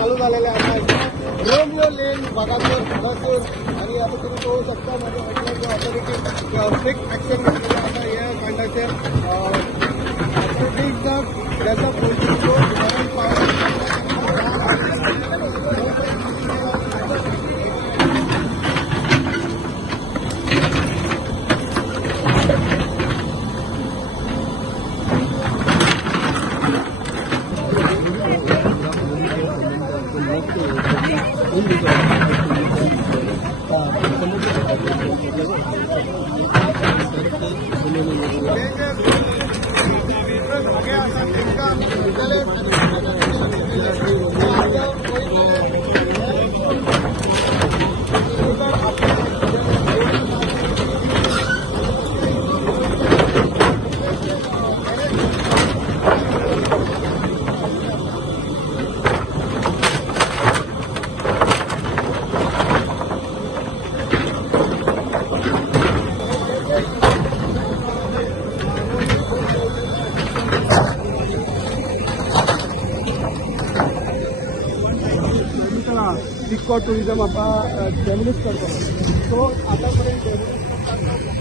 चालू झालेल्या आहेत. रोमिओ लेन भागातून भागातून आणि आता तुम्ही पाहू शकता मध्ये म्हटलं की ऑथॉरिटी क्विक ऍक्शन घेतलेला आता या कांडाचे ऑथॉरिटीजचा त्याचा पोलिसो धरण इको टुरिझम आता डेमोलिश करतो तो आतापर्यंत